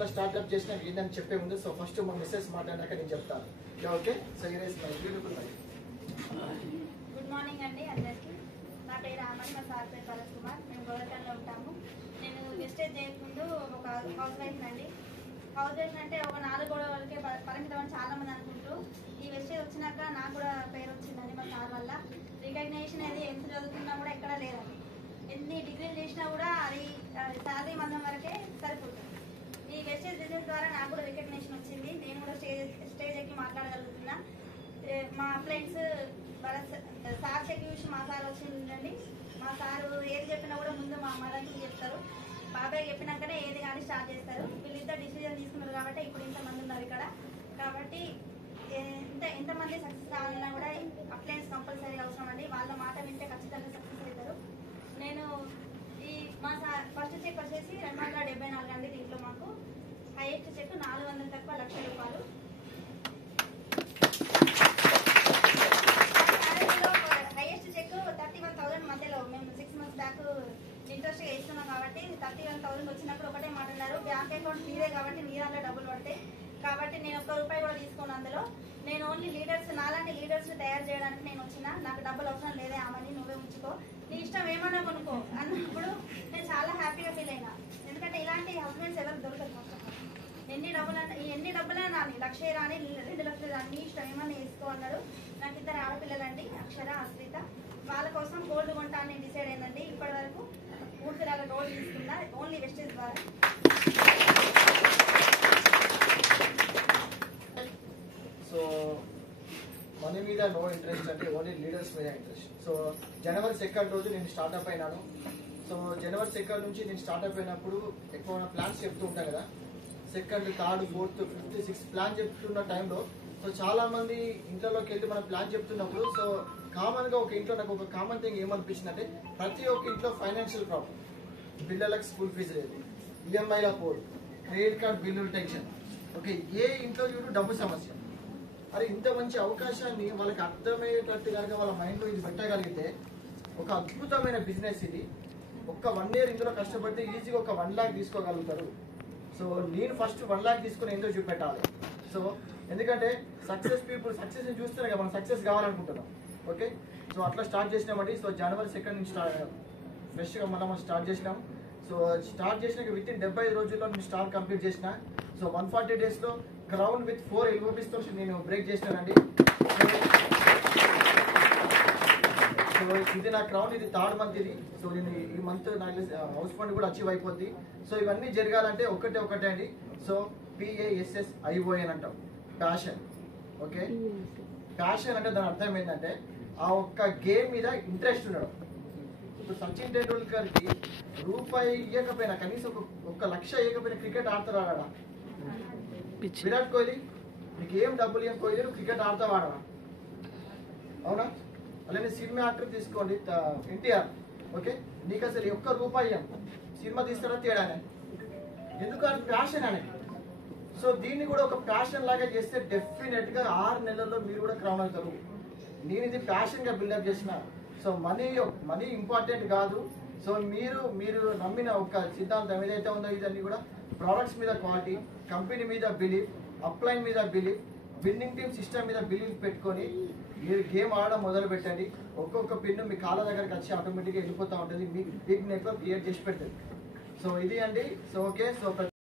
ఎట్లా స్టార్ట్అప్ చేసినా ఏంటని చెప్పే ముందు సో ఫస్ట్ మా మిస్సెస్ మాట్లాడాక నేను చెప్తాను. ఓకే, సో ఈరోజు బ్యూటిఫుల్. గుడ్ మార్నింగ్ అండి అందరికీ. నా పేరు ఆమని, మా సార్ పేరు పరస్ కుమార్. మేము గోవర్ధన్లో ఉంటాము. నేను వెస్టేజ్ చేయకముందు ఒక హౌస్ వైఫ్ అండి. హౌస్ వైఫ్ అంటే ఒక 4 గోడలకే పరిమితం అని చాలా మంది అనుకుంటారు. ఈ వెస్టేజ్ వచ్చినాక నాకు కూడా పేరు వచ్చిందండి మా సార్ వల్ల. రికగ్నైజేషన్ అనేది ఎంత చదువుకున్నా కూడా ఎక్కడా లేదండి. ఎన్ని డిగ్రీలు చేసినా కూడా అది శాలరీ మందం వరకే సరిపోతుంది. ఈ వెస్టేజ్ బిజినెస్ ద్వారా నాకు కూడా రికగ్నేషన్ వచ్చింది. నేను కూడా స్టేజ్ ఎక్కి మాట్లాడగలుగుతున్నా. మా ఫ్రెండ్స్ సార్ చెక్ చూసి మా సార్ వచ్చిందండి. మా సారు ఏది చెప్పినా కూడా ముందు మా మదర్కి చెప్తారు. బాబాయ్ చెప్పినాకనే ఏది కానీ స్టార్ట్ చేస్తారు. వీళ్ళిద్దరు డిసిజన్ తీసుకున్నారు కాబట్టి ఇప్పుడు ఇంతమంది ఉన్నారు ఇక్కడ. కాబట్టి ఎంతమంది సక్సెస్ కావాలన్నా కూడా అప్లయన్స్ కంపల్సరీ అవసరం అండి. వాళ్ళ మాట వింటే ఖచ్చితంగా సక్సెస్ అవుతారు. నేను ఈ మా సార్ ఫస్ట్ చెక్ వచ్చేసి 274 అండి. దీంట్లో మాకు హైయెస్ట్ చెక్ 400 తక్కువ ₹1,00,000. హైయెస్ట్ చెక్ 31,000 మధ్యలో మేము 6 months బ్యాక్ ఇంట్రెస్ట్ గా ఇస్తున్నాం కాబట్టి 31,000 వచ్చినప్పుడు ఒకటే మాట అన్నారు, బ్యాంక్ అకౌంట్ మీరే కాబట్టి మీ దాంట్లో డబ్బులు పడతాయి కాబట్టి నేను ₹1 కూడా తీసుకోను. అందులో నేను ఓన్లీ లీడర్స్ నాలాంటి లీడర్స్ తయారు చేయడానికి నేను వచ్చిన. నాకు డబ్బులు అవసరం లేదే, ఆమని నువ్వే ఉంచుకో, నీ ఇష్టం ఏమన్నా కొనుక్కో అన్నప్పుడు నేను చాలా హ్యాపీగా ఫీల్ అయినా. ఎందుకంటే ఇలాంటి హస్బెండ్స్ ఎవరు దొరకదు. ఎన్ని డబ్బులైనా రాని, 1,00,000 రాని, 2,00,000 రాని, నీ ఇష్టం ఏమన్నా వేసుకో అన్నారు. నాకు 2 ఆడపిల్లలండి, అక్షర, అశ్రిత. వాళ్ళ కోసం గోల్డ్ కొంటా అని డిసైడ్ అయిందండి. ఇప్పటి వరకు 3 తులాల గోల్డ్ తీసుకున్నా ఓన్లీ వెస్టేజ్ ద్వారా. సో మనీ మీద నో ఇంట్రెస్ట్ అంటే ఓన్లీ లీడర్స్ మీద ఇంట్రెస్ట్. సో జనవరి 2nd రోజు నేను స్టార్ట్అప్ అయినాను. సో జనవరి 2nd నుంచి నేను స్టార్ట్అప్ అయినప్పుడు ఎక్కువ ప్లాన్స్ చెప్తూ ఉంటాను కదా. 2nd, 3rd, 4th, 5th, 6th plan చెప్తున్న టైంలో సో చాలా మంది ఇంట్లోకి వెళ్ళి మనం ప్లాన్ చెప్తున్నప్పుడు సో కామన్ గా ఒక ఇంట్లో నాకు ఒక కామన్ థింగ్ ఏమనిపించిందంటే ప్రతి ఒక్క ఇంట్లో ఫైనాన్షియల్ ప్రాబ్లం, పిల్లలకు స్కూల్ ఫీజు లేదు, ఈఎంఐల పోడు, క్రెడిట్ కార్డ్ బిల్లులు టెన్షన్, ఓకే, ఏ ఇంట్లో చూడు డబ్బు సమస్య. అరే ఇంత మంచి అవకాశాన్ని వాళ్ళకి అర్థమయ్యేటట్టు కనుక వాళ్ళ మైండ్లో ఇది పెట్టగలిగితే ఒక అద్భుతమైన బిజినెస్ ఇది. ఒక్క 1 year ఇందులో కష్టపడితే ఈజీగా ఒక 1 lakh తీసుకోగలుగుతారు. సో నేను ఫస్ట్ 1 lakh తీసుకుని ఏందో చూపెట్టాలి. సో ఎందుకంటే సక్సెస్ పీపుల్ సక్సెస్ని చూస్తేనే కదా మనం సక్సెస్ కావాలనుకుంటున్నాం. ఓకే, సో అట్లా స్టార్ట్ చేసినామండి. సో జనవరి 2nd నుంచి ఫ్రెష్గా మనం స్టార్ట్ చేసినాం. సో స్టార్ట్ చేసినాక విత్ ఇన్ 75 రోజుల్లో నేను స్టార్ కంప్లీట్ చేసిన. సో 140 daysలో క్రౌన్ విత్ 4 LOPsతో నేను బ్రేక్ చేసినానండి. సో ఇది నా క్రౌన్, ఇది 3rd month ఇది. సో నేను ఈ మంత్ నాకు హౌస్ ఫండ్ కూడా అచీవ్ అయిపోద్ది. సో ఇవన్నీ జరగాలంటే ఒకటే అండి. సో PASSION అంటాం, ప్యాషన్. ఓకే, ప్యాషన్ అంటే దాని అర్థం ఏంటంటే ఆ ఒక్క గేమ్ మీద ఇంట్రెస్ట్ ఉండడం. ఇప్పుడు సచిన్ టెండూల్కర్కి రూపాయి ఇవ్వకపోయినా కనీసం ఒక 1,00,000 ఇవ్వకపోయినా క్రికెట్ ఆడతారా? ఆడా? విరాట్ కోహ్లీ నీకు ఏం డబ్బులు ఏం కోహ్లీ నువ్వు క్రికెట్ ఆడతావు ఆడవా? అవునా? అలానే సినిమా యాక్టర్ తీసుకోండి NTR. ఓకే, నీకు అసలు ₹1 సినిమా తీస్తారా తేడానే? ఎందుకు అది ప్యాషన్ అనేది. సో దీన్ని కూడా ఒక ప్యాషన్ లాగా చేస్తే డెఫినెట్ గా 6 నెలల్లో మీరు కూడా క్రౌన్ అవుతారు. నేను ఇది ప్యాషన్ గా బిల్డప్ చేసిన. సో మనీ ఇంపార్టెంట్ కాదు. సో మీరు నమ్మిన ఒక సిద్ధాంతం ఏదైతే ఉందో ఇదన్నీ కూడా ప్రోడక్ట్స్ మీద క్వాలిటీ, కంపెనీ మీద బిలీవ్, అప్లైన్ మీద బిలీవ్, విన్నింగ్ టీమ్ సిస్టమ్ మీద బిలీవ్ పెట్టుకొని మీరు గేమ్ ఆడడం మొదలు పెట్టండి. ఒక్కొక్క పిన్ను మీ కాళ్ళ దగ్గరికి వచ్చి ఆటోమేటిక్గా వెళ్ళిపోతూ ఉంటుంది. మీకు బిగ్ నెట్వర్క్ క్రియేట్ చేసి పెడుతుంది. సో ఇది అండి. So okay, so